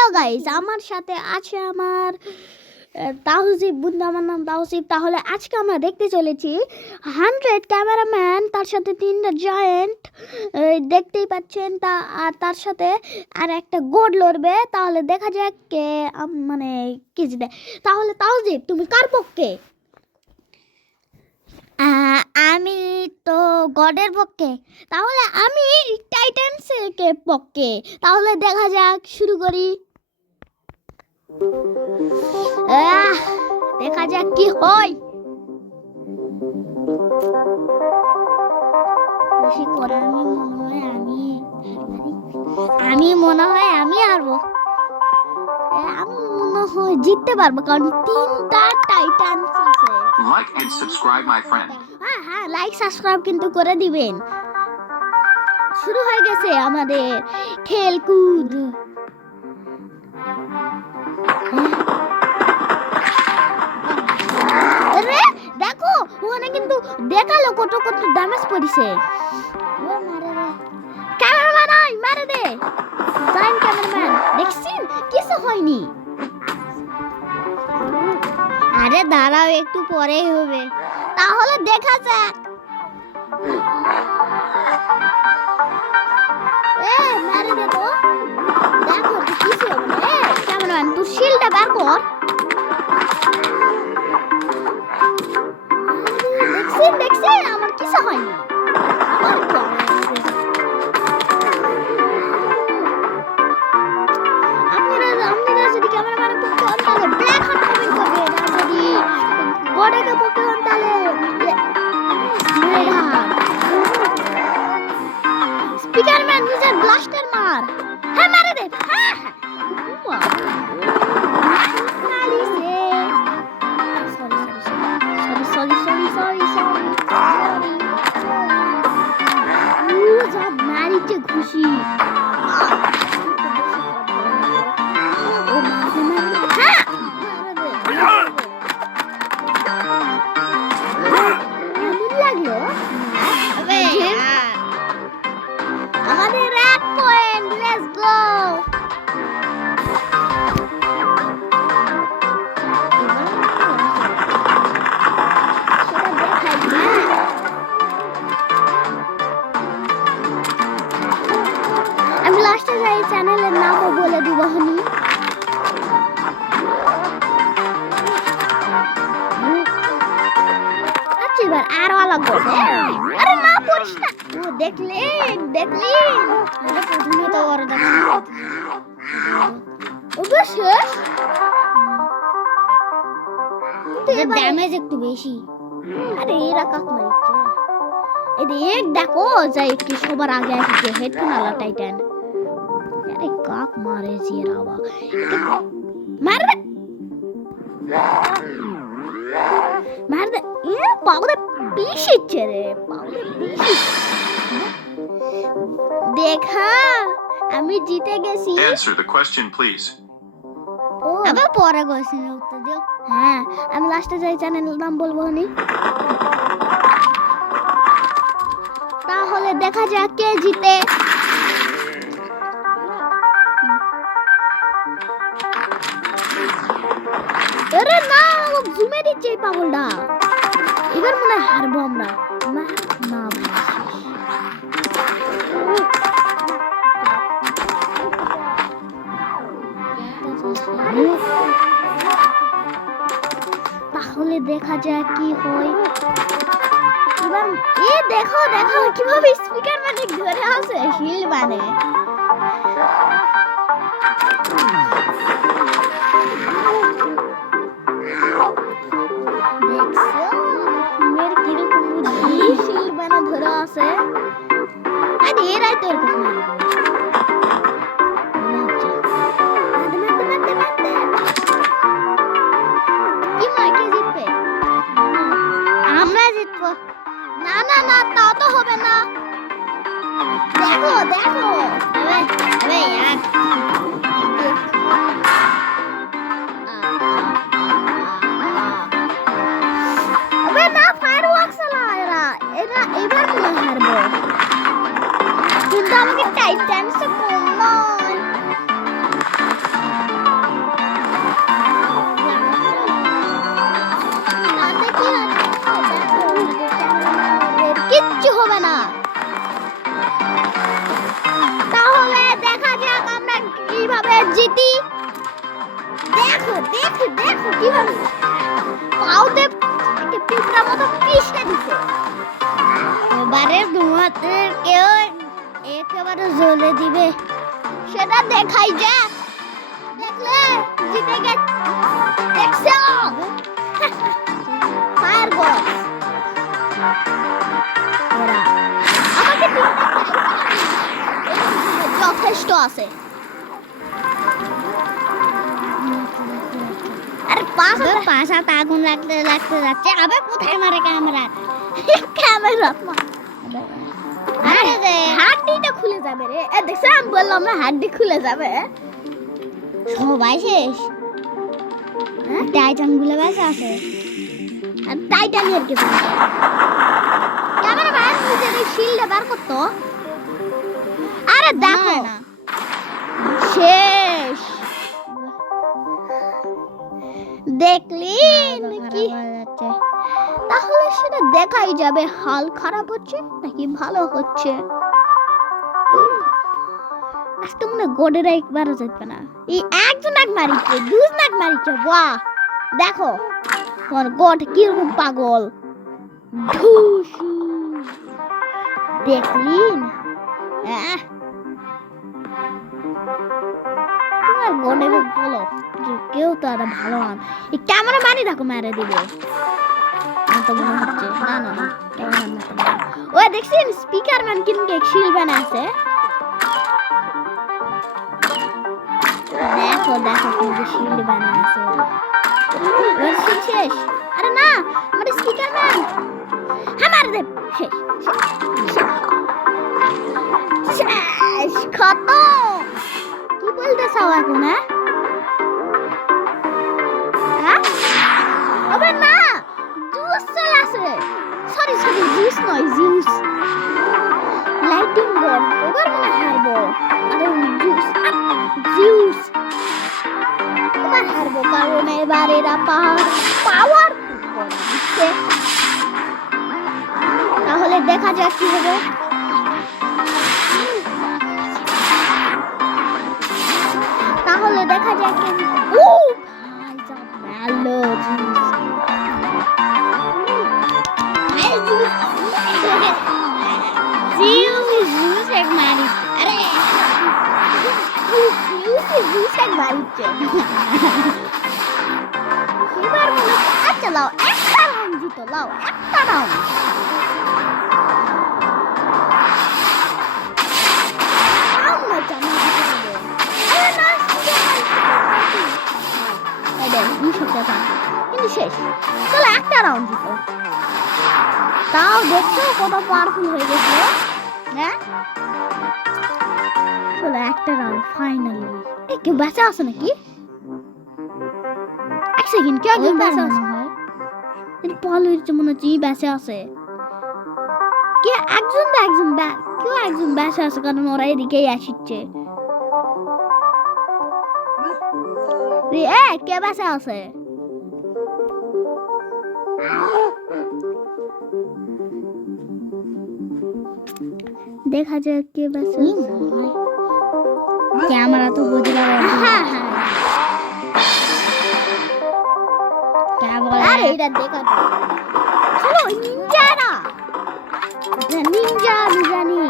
Hello guys, আমার সাথে আছে আমার তাহসিব বন্ধু। আমার নাম তাহসিব। তাহলে আজকে আমরা দেখতে চলেছি 100 ক্যামেরাম্যান, তার সাথে 3টা জায়েন্ট দেখতেই পাচ্ছেন, আর তার সাথে আর একটা গোড লড়বে। তাহলে দেখা যাক কে মানে কি জিতে। তাহলে তাহসিব, তুমি কার পক্ষে? আমি তো গডের পক্ষে। তাহলে আমি টাইটান্সের পক্ষে। তাহলে দেখা যাক, শুরু করি। দেখা যাক কি হয়। বেশি করে আমি মনে হয় আমি হারবো। আমি মনে হয় জিততে পারবো, কারণ 3টা টাইটান্স আছে। Like and subscribe my friend. হ্যাঁ, লাইক সাবস্ক্রাইব কিন্তু করে দিবেন। শুরু হয়ে গেছে আমাদের খেলকুদ। দেখো ওখানে কিন্তু দেখালো কত কত ড্যামেজ পড়িছে। ক্যামেরাম্যান মারে দে, জাইন ক্যামেরাম্যান, দেখছিস কিছু হয়নি। আরে দাঁড়াও, একটু পরেই হবে। তাহলে দেখা যাক। মারে দে তো, দেখো কিছু হবে। ক্যামেরাম্যান তুই শিলটা বের কর। দেখছি আমার কিছু হয়নি। আপনারা যদি ক্যামেরাম্যানের পক্ষে হন তাহলে ব্ল্যাক হার্ট কমেন্ট করবেন, আর যদি গডের পক্ষে হন তাহলে স্পিকারম্যান নিজের ব্লাস্টার মার। হ্যাঁ মারে দে। হ্যাঁ খুশি। লাগলো আমাদের 1 পয়েন্ট। Let's go. আমি লাস্টে যাই, চ্যানেলের নামও বলে দিব। হনি আচ্ছা, এবার আরো আলাদা করবে। আরে না পড়িস না। ও দেখলেন এটা প্রথমে তো ওর ওটা শেষ। ড্যামেজ একটু বেশি। আরে এরা কাক মারছে। এদিক দেখো, যাই একটু সবার আগে আসছে হেডফোন আলা টাইটান। আরে কাক মারেছে এরা বাবা। মার দে পাউডার পিছিচ্ছে রে, পাউডার পিছিচ্ছে। দেখা আমি জিতে গেছি। Answer the question please. আবার পরে কোশ্চেনের উত্তর দিও। হ্যাঁ, আমি লাস্টে যাই, চ্যানেলের নাম বলবো নি। তাহলে দেখা যাক কে জিতে। আরে না, জুমে দিচ্ছে এই পাগলটা। এবার মনে হয় হারবো আমরা। না তাহলে দেখা যাক কি হয়। এবার দেখো কিভাবে স্পিকার মানে ধরে আছে হিল মানে। দেখছো মেয়ের কিরকম হিল মানে ধরে আছে। আরে এরাই তো এরকম আমরা জিতবো। না তা তো হবে না। দেখো কিভাবে জিতি। দেখো দেখো দেখো কিভাবে পাউতে পিঁপড়া মতো পিষে দিছে। এবারে তোমাদের কেউ একেবারে জ্বলে দিবে, সেটা দেখাই যাক। দেখলে জিতে গেছে, দেখছো ফায়ার বক্স। ওরা আমাকে যথেষ্ট আছে। আরে পাশাত আগুন লাগতে লাগতে যাচ্ছে। আবার কোথায় মারে ক্যামেরা? ক্যামেরা আরে হাড্ডিটা খুলে যাবে রে। দেখছ আমি বললাম না হাড্ডি খুলে যাবে। সবাই শেষ। টাইটান গুলো বেঁচে আছে। আর টাইটানিয়ার কিছু ক্যামেরাম্যান নিজের শিল্ডে বার করতো। আরে দেখো শেষ। দেখলি কি তাহলে সেটা দেখাই যাবে হাল খারাপ হচ্ছে নাকি ভালো হচ্ছে। আজকে মনে গডের একবারও জিতবে না। এই একজন এক মারিচ্ছে, দুজন এক মারিচ্ছে। বাহ দেখো তোমার গড কিরকম পাগল। ঢুসু দেখলিন তোমার গডের বলো যে কেউ তো আর ভালো না। এই ক্যামেরা মানি দেখো মেরে দিবে। তো মনে হচ্ছে না না না ক্যামেরা না। ওই দেখছেন স্পিকার ম্যান কিন্তু শিল্ড বানা আছে। দেখো দেখো কিন্তু শিল্ড বানা আছে। শেষ। আরে না আমাদের স্পিকার ম্যান আমার দে শেষ শেষ খতম। কি বলতে চাও এখন? আবে না জুস চলে আসে। সরি সরি জুস নয় জুস। লাইটিং বল এবার মনে হারবো। আরে জুস জুস এবার হারবো কারণ এবার এরা পাওয়ার তাহলে দেখা যাক কি হবে। তাহলে দেখা যাক ও ভালো জুস এক মারি। আরে জুস এক মারিচ্ছে। এবার মনে আচ্ছা লাও একটা রাউন্ড জিতো, লাও একটা রাউন্ড। কিন্তু শেষ চলো একটা রাউন্ড জিতো। তাও দেখছো কত পাওয়ারফুল হয়ে গেছে। হ্যাঁ চলো একটা রাউন্ড ফাইনালি। কেউ বেঁচে আছে নাকি? এক সেকেন্ড কেউ একজন বেঁচে আছে। পালের মনে হচ্ছে বেঁচে আছে। কে একজন বা একজন কেউ একজন বেঁচে আছে কারণ ওরা এদিকেই আসছে। কে বেঁচে আছে? দেখা যাক কে বেঁচে আছে। ক্যামেরা তো বুঝলা। হ্যাঁ হ্যাঁ क्या बोला? अरे इधर देखा चलो निंजा ना निंजा निजानी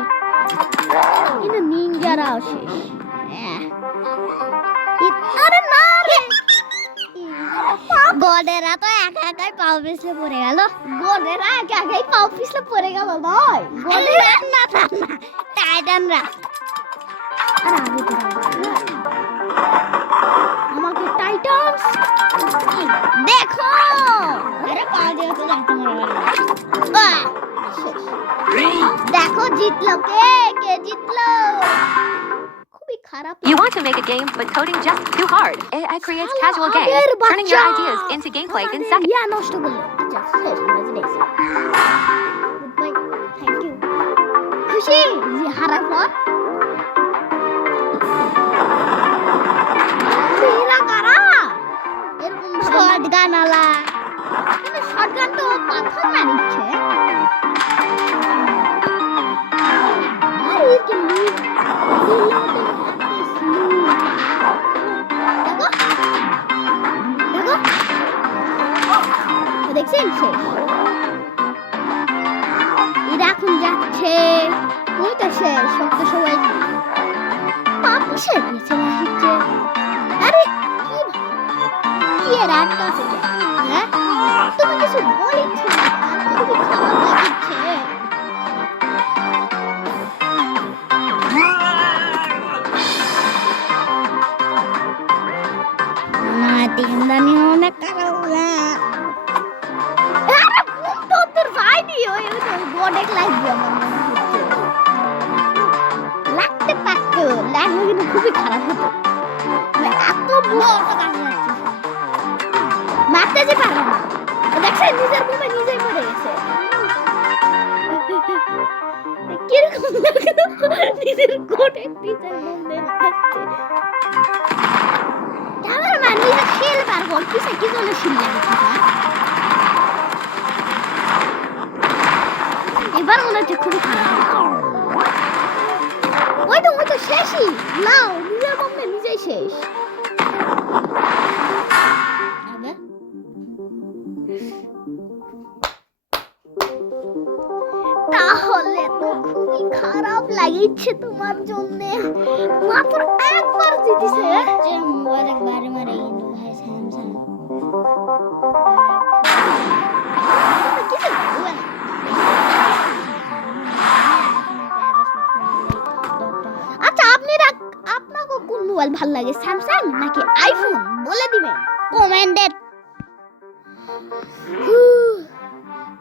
इन निंजा राव शेष। अरे ना रे গোডেরা তো একা একাই পাও পিছলে পড়ে গেল। গোডেরা একা একাই পাও পিছলে পড়ে গেল নয় গোডেরা না টাইটানরা। আর আগে তো আমাকে টাইটানস দেখো। আরে পা দিয়ে তো যাইতে মরে গেল। দেখো জিতলো কে জিতলো। খুবই খারাপ। You want to make a game, but coding just too hard. AI creates casual games, turning your ideas into gameplay in seconds. ইয়া নষ্ট করলো। আচ্ছা শেষ আমরা জিতেছি। Good bye thank you. খুশি যে হারার পর শটগান আলা শটগান তো পাথর মারিচ্ছে। আর ভ্যাকসিন শেষ। এরা এখন যাচ্ছে, ওই তো শেষ, সব তো সবাই পাপিসে দিয়েছে না হচ্ছে। আরে কি এর আটকাছে যে? হ্যাঁ তুমি কিছু বলেছো না, খুবই খারাপ লাগছে। না তিনদানি অনেক খারাপ না। আরে তোর ভাই দিও ওই তো বডেক লাগবে আমার মনে হচ্ছে। লাগতে পারতো, লাগবে কিন্তু খুবই খারাপ হতো। এত বড় কাছে যাচ্ছে, মারতে যে পারবে না। দেখছে নিজের মুখে নিজেই মরে গেছে। কিরকম লাগলো নিজের কোটে নিজের মুখে মারছে। ক্যামেরাম্যান নিজে শিল পারবো কিসে কি জন্য শিল লাগছে? এবার মনে হচ্ছে খুবই খারাপ। ওই তো শেষই নাও, নিজের মুখে নিজেই শেষ। তাহলে তো খুবই খারাপ লাগিচ্ছে তোমার জন্য। মাত্র একবার জিতেছে। যে মোবাইলে বারে বারে ইনো ভাই স্যামসাং কিছু বলবে না। আচ্ছা আপনাকে কোন মোবাইল ভালো লাগে, স্যামসাং নাকি আইফোন বলে দিবেন কমেন্টে।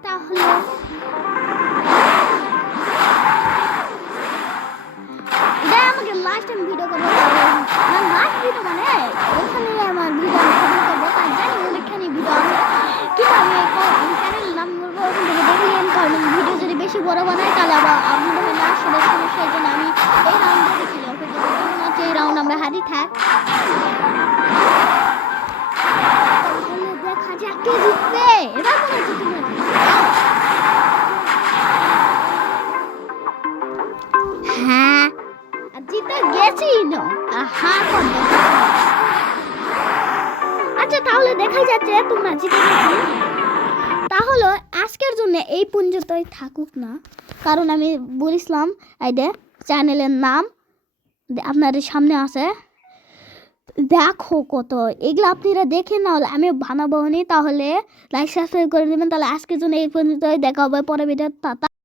তাহলে এটা আমাকে লাস্ট টাইম ভিডিও করবো, না লাস্ট ভিডিও মানে ওখানে আমার ভিডিও করবো, তাই জানি অনেকখানি ভিডিও আছে, কিন্তু আমি চ্যানেল নাম বলবো, ওখান থেকে দেখলেন। কারণ ভিডিও যদি বেশি বড় বানাই তাহলে আবার আপনাদের না আসলে সমস্যা, এই জন্য আমি এই রাউন্ডে দেখি হচ্ছে এই রাউন্ড আমরা হারি থাক। দেখা যাক কে জিতবে। এবার মনে হচ্ছে তোমরা হ্যাঁ জিতে গেছি না। আচ্ছা তাহলে দেখা যাচ্ছে তোমরা জিতে গেছি। তাহলে আজকের জন্য এই পর্যন্তই থাকুক না, কারণ আমি বলেছিলাম এই যে চ্যানেলের নাম আপনাদের সামনে আছে, দেখো কত এগুলো আপনারা দেখে না হলে আমি বানাবো নি। তাহলে লাইক সাবস্ক্রাইব করে দেবেন। তাহলে আজকের জন্য এই পর্যন্তই, দেখা হবে পরে ভিডিও।